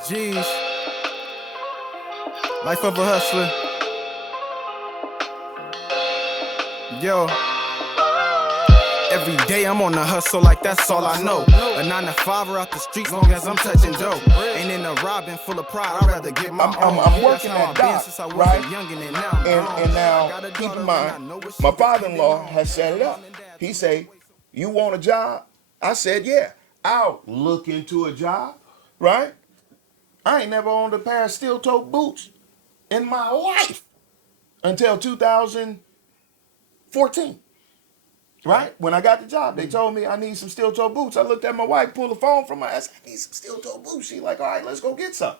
Jeez. Life of a hustler. Yo. Every day I'm on the hustle like that's all I know. A 9 to 5 out the streets long as I'm touching dough. Ain't in a robbing full of pride, I'd rather get my own. I'm working at Doc, right? And now, keep in mind, my father-in-law has set it up. He say, you want a job? I said, yeah. I'll look into a job, right? I ain't never owned a pair of steel-toe boots in my life until 2014. Right? When I got the job, they told me I need some steel-toe boots. I looked at my wife, pulled the phone from my ass. I need some steel-toe boots. She like, all right, let's go get some.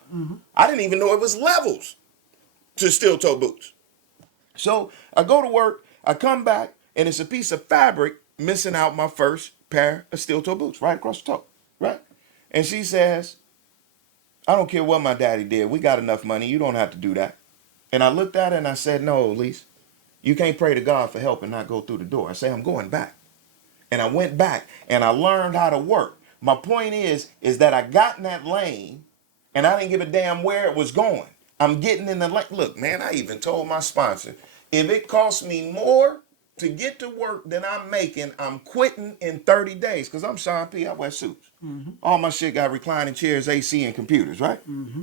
I didn't even know it was levels to steel-toe boots. So I go to work, I come back, and it's a piece of fabric missing out my first pair of steel-toe boots right across the toe, right? And she says, I don't care what my daddy did. We got enough money. You don't have to do that. And I looked at her and I said, no, Elise. You can't pray to God for help and not go through the door. I say, I'm going back. And I went back and I learned how to work. My point is that I got in that lane and I didn't give a damn where it was going. I'm getting in the lane. Look, man, I even told my sponsor, if it costs me more to get to work than I'm making, I'm quitting in 30 days. Because I'm Shawn P. I wear suits. All my shit got reclining chairs, AC, and computers, right?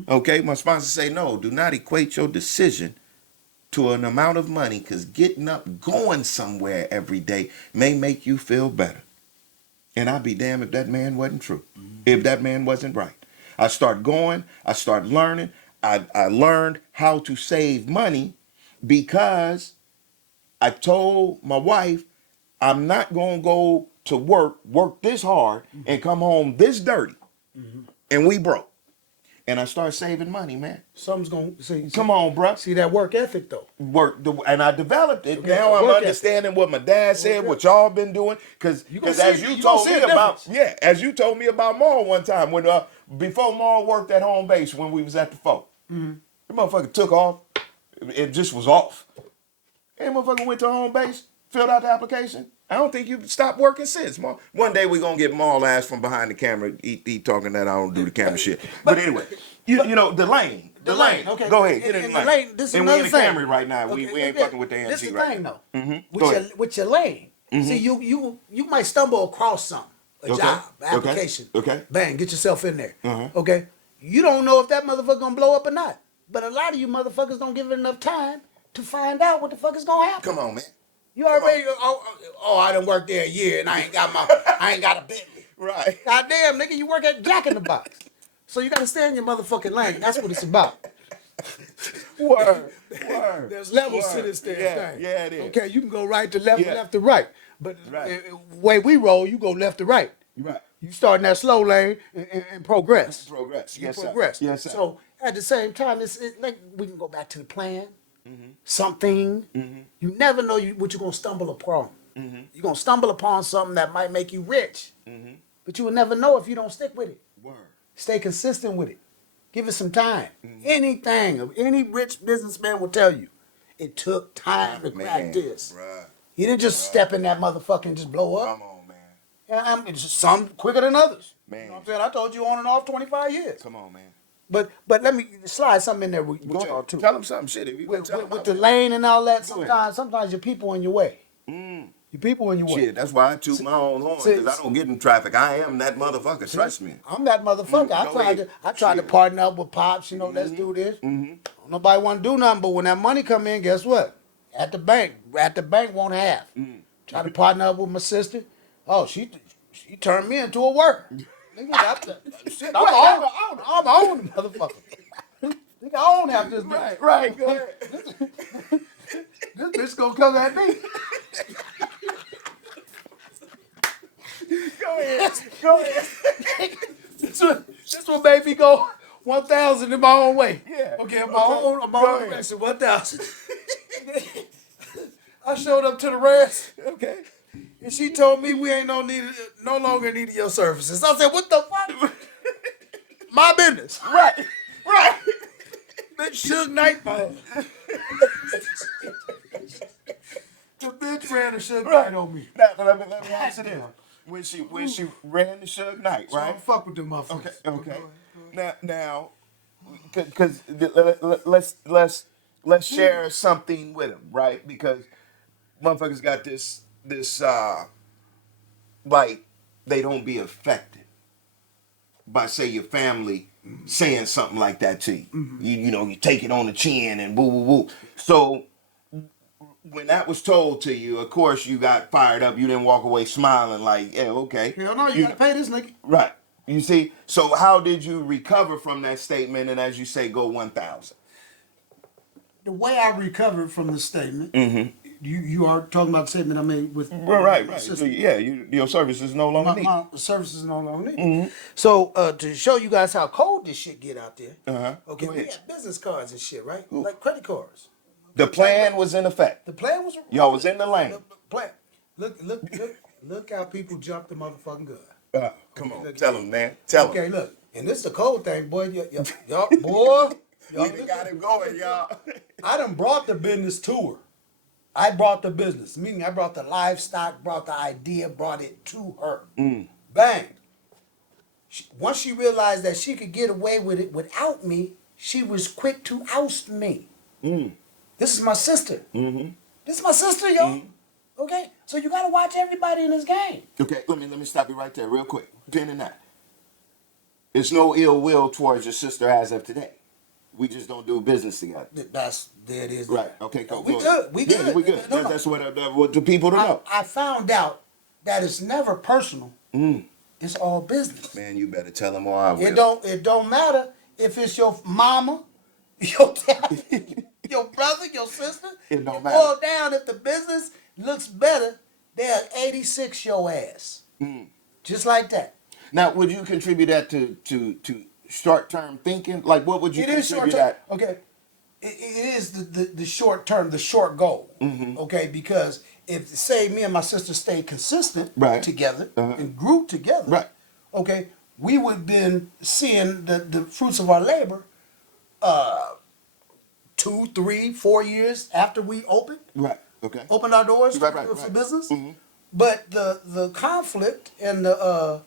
Okay, my sponsor say, no, do not equate your decision to an amount of money, because getting up, going somewhere every day may make you feel better. And I'd be damned if that man wasn't true, if that man wasn't right. I start going, I start learning. I learned how to save money because I told my wife, I'm not going to go to work this hard, and come home this dirty. And we broke. And I started saving money, man. Something's going to see. Come on, bro. See that work ethic, though. And I developed it. Okay, Now I'm work understanding what my dad said, what y'all been doing. Because as you told me about, as you told me about Maul one time, when before Maul worked at home base when we was at the folk. The motherfucker took off. It just was off. And motherfucker went to home base, filled out the application. I don't think you've stopped working since. Maul. One day we gonna get Maul ass from behind the camera. He talking that I don't do the camera shit. But anyway, you know the lane. The lane. Okay. Go ahead. Get in the lane. This is and another we in the thing. Camry right now. We ain't fucking with the AMG this is the right thing, now. though. With your lane. See, you might stumble across something. A job, application. Okay. Bang, get yourself in there. Okay. You don't know if that motherfucker gonna blow up or not. But a lot of you motherfuckers don't give it enough time to find out what the fuck is gonna happen. Come on, man. You already I done worked there a year and I ain't got a Bentley. Right. Goddamn, nigga, you work at Jack in the Box. So you gotta stay in your motherfucking lane. That's what it's about. Word. There's levels to this thing. Yeah, it is. Okay, you can go right to left, left to right. But the way we roll, you go left to right. Right. You start in that slow lane and progress. Yes, Progress. sir. Yes, sir. So at the same time, it's like we can go back to the plan. Something. You never know what you're gonna stumble upon. You're gonna stumble upon something that might make you rich. But you will never know if you don't stick with it. Word. Stay consistent with it. Give it some time. Anything, any rich businessman will tell you, it took time to crack this. Right. You didn't just step in that motherfucker and just blow up. Come on, man. It's just some quicker than others. Man. You know what I'm saying? I told you on and off 25 years. Come on, man. But let me slide something in there with y'all too. Tell them something, shit. With the lane and all that, sometimes your people in your way. Your people in your way. Shit, that's why I toot my own horn, because I don't get in traffic. I am that motherfucker, trust me. I'm that motherfucker. I tried to partner up with Pops, let's do this. Nobody want to do nothing, but when that money come in, guess what? At the bank won't have. Try to partner up with my sister. Oh, she turned me into a worker. Nigga, I'm on the motherfucker. Nigga, I own half this bitch. Right, go ahead. This bitch gonna come at me. Go ahead. This one made me go 1,000 in my own way. Yeah. Okay, my own direction, 1,000. I showed up to the rest. Okay. And she told me we ain't no longer needed your services. I said, what the fuck? My business. Right. Bitch Suge Knight. The bitch ran a Suge Knight on me. Now, let me ask you this. When she ran the Suge Knight, So I right? don't fuck with them motherfuckers. Okay. Now, because let's share something with them, right? Because motherfuckers got this like they don't be affected by say your family saying something like that to you. You know, you take it on the chin and boo boo boo. So when that was told to you, of course you got fired up. You didn't walk away smiling like, yeah, okay. Hell no, you gotta pay this nigga. Right. You see, so how did you recover from that statement and as you say, go 1,000? The way I recovered from the statement, you are talking about the statement I made with Right. So, yeah, your service is no longer needed. my services no longer needed. So to show you guys how cold this shit get out there, okay, Go we ahead. had business cards and shit, right? Like credit cards. The plan was in effect. The plan was Y'all was in the lane. The plan. Look how people jumped the motherfucking gun. Come on, Look, tell them, man. Tell them. Okay, look, and this is the cold thing, boy. Y'all, boy. We done got him going, y'all. I done brought the business to her. I brought the business, meaning I brought the livestock, brought the idea, brought it to her. Bang. Once she realized that she could get away with it without me, she was quick to oust me. This is my sister. This is my sister, y'all. Okay? So you gotta watch everybody in this game. Okay, let me stop you right there real quick. Pin in that. There's no ill will towards your sister as of today. We just don't do business together. There it is. Right. Okay. Cool. We good. We good. Yeah, we good. No. That's what the people to know. I found out that it's never personal. It's all business. Man, you better tell them all I will. It don't matter if it's your mama, your dad, your brother, your sister. It don't You matter. boil down, if the business looks better, they'll 86 your ass. Just like that. Now, would you contribute that to short-term thinking? Like, what would you It is short contribute term. that? Okay. It is the short term, the short goal. Okay, because if say me and my sister stayed consistent Right. together and grew together, Right. okay, we would have been seeing the fruits of our labor 2, 3, 4 years after we opened Okay. our doors Right. for business. But the conflict and the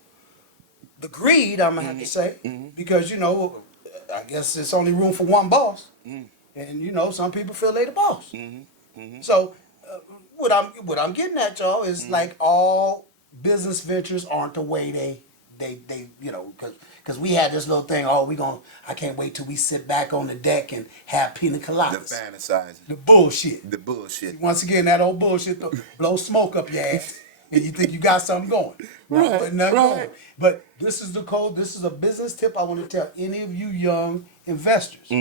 greed, I'm gonna have to say, because I guess it's only room for one boss, and some people feel they the boss. So what I'm getting at, y'all, is like all business ventures aren't the way they because we had this little thing. I can't wait till we sit back on the deck and have pina coladas. The fantasizing. The bullshit. The bullshit. Once again, that old bullshit blow smoke up your ass, and you think you got something going. But nothing going. But this is the code. This is a business tip I want to tell any of you young investors.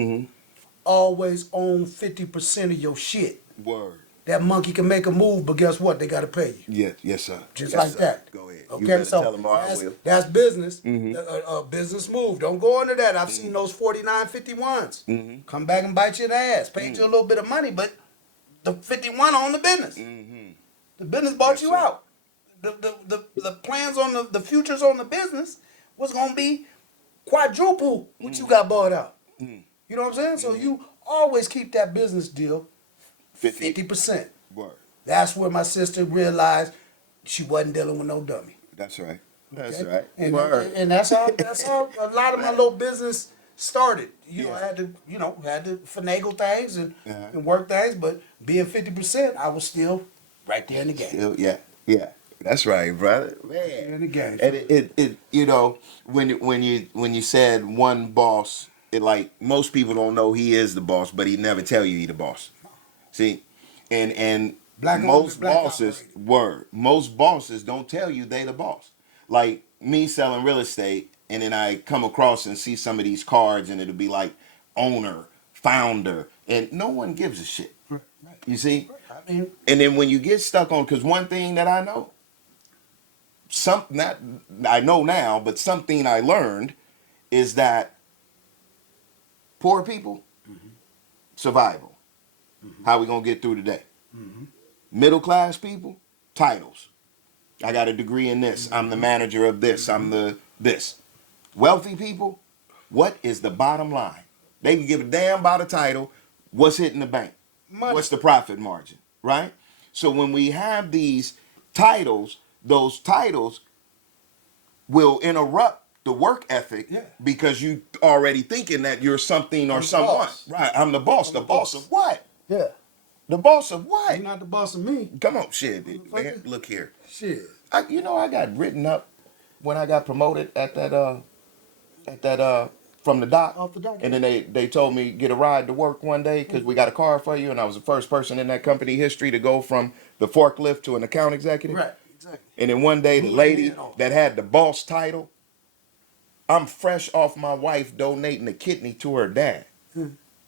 Always own 50% of your shit. Word. That monkey can make a move, but guess what? They got to pay you. Yes, sir. Just Yes, like sir. that. Go ahead. Okay, You better so tell them all I will. that's business. A business move. Don't go into that. I've seen those 4951s. Come back and bite you in the ass. Paid you a little bit of money, but the 51 on the business. The business bought you out. The plans on the futures on the business was gonna be quadruple what you got bought out. You know what I'm saying? So you always keep that business deal 50%. Word. That's where my sister realized she wasn't dealing with no dummy. That's right. That's Okay? right. And, Word. and that's how a lot of my little business started. I had to finagle things and work things, but being 50%, I was still right there in the game. Yeah. That's right, brother. Man. In the game. And it when you said one boss, it like most people don't know he is the boss, but he never tell you he the boss. See? And most bosses don't tell you they the boss. Like me selling real estate, and then I come across and see some of these cards, and it'll be like owner, founder, and no one gives a shit. Right. You see? I mean, And then when you get stuck on, because one thing that I know, I know now, but something I learned is that poor people, survival. How we gonna get through today? Middle class people, titles. I got a degree in this. I'm the manager of this. I'm the this. Wealthy people, what is the bottom line? They can give a damn about a title. What's hitting the bank? Money. What's the profit margin? Right? So when we have these titles, those titles will interrupt the work ethic Yeah. because you already thinking that you're something or I'm the someone. boss. Right. I'm the boss. I'm The the boss boss. of what? Yeah. The boss of what? You're not the boss of me. Come on, shit, man. Motherfucker. Look here. Shit. I got written up when I got promoted at that from the dock. Off the dock, And then they told me get a ride to work one day because we got a car for you, and I was the first person in that company history to go from the forklift to an account executive. Right. Exactly. And then one day the Moving lady in on. that had the boss title, I'm fresh off my wife donating a kidney to her dad.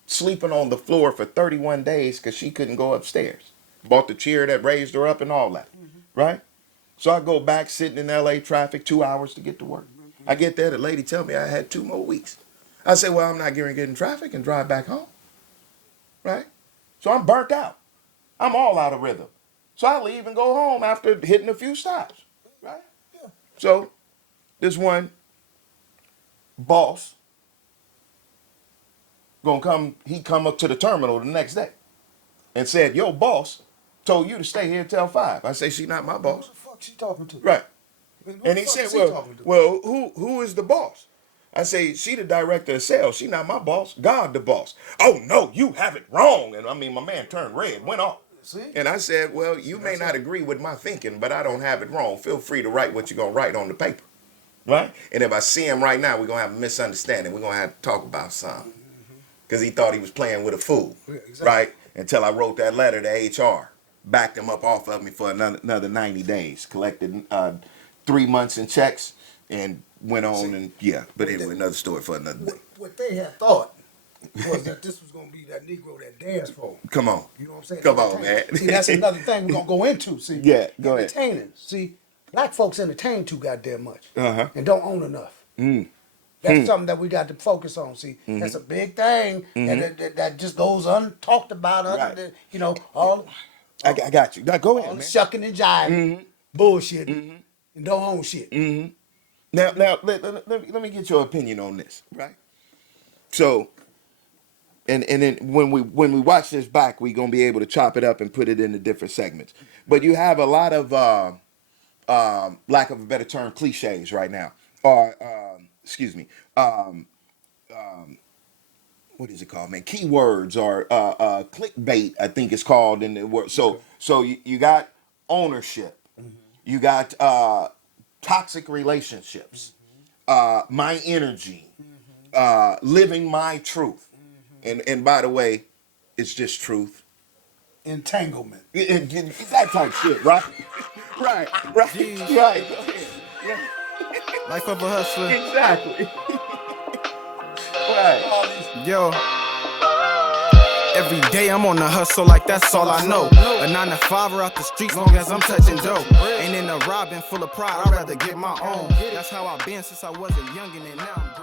Sleeping on the floor for 31 days because she couldn't go upstairs. Bought the chair that raised her up and all that. Right? So I go back sitting in LA traffic 2 hours to get to work. I get there, the lady tell me I had 2 more weeks. I say, well, I'm not going to get in traffic and drive back home. Right? So I'm burnt out. I'm all out of rhythm. So I leave and go home after hitting a few stops. Right? Yeah. So this one boss he come up to the terminal the next day and said, your boss told you to stay here till 5. I say, she not my boss. Who the fuck she talking to? Right. Who And the he fuck said, is he well, talking to? who is the boss? I say, she the director of sales. She not my boss. God the boss. Oh, no, you have it wrong. And I mean, my man turned red, went off. See? And I said, well, you may not agree with my thinking, but I don't have it wrong. Feel free to write what you're going to write on the paper. Right? And if I see him right now, we're going to have a misunderstanding. We're going to have to talk about something. Because he thought he was playing with a fool. Yeah, exactly. Right? Until I wrote that letter to HR. Backed him up off of me for another 90 days. Collected 3 months in checks and went on and, yeah. But anyway, another story for another day. What they had thought was that this was going to be that Negro that danced for 'em. Come on. You know what I'm saying? Come on, Entertaining. man. See, that's another thing we're going to go into. See, Yeah, go ahead. entertaining. See, black folks entertain too goddamn much Uh-huh. and don't own enough. That's something that we got to focus on. See, that's a big thing that just goes untalked about. Right. Than, you know, all I got you. Now, go ahead, all man. the shucking and jiving, bullshit, and don't own shit. Now, let me get your opinion on this, right? So, and then when we watch this back, we're gonna be able to chop it up and put it into different segments. But you have a lot of lack of a better term, cliches right now, or excuse me, what is it called, man? Keywords or clickbait, I think it's called in the word. So you got ownership, you got toxic relationships, my energy, living my truth, and by the way, it's just truth. Entanglement. That type shit, right? right. Jeez. Right. Yeah. Life of a hustler. Exactly. right. Yo. Every day I'm on the hustle like that's all I know. A 9 to 5 out the streets long as I'm touching dough. Ain't in a robbing full of pride, I'd rather get my own. That's how I've been since I was a youngin' and now I'm grown.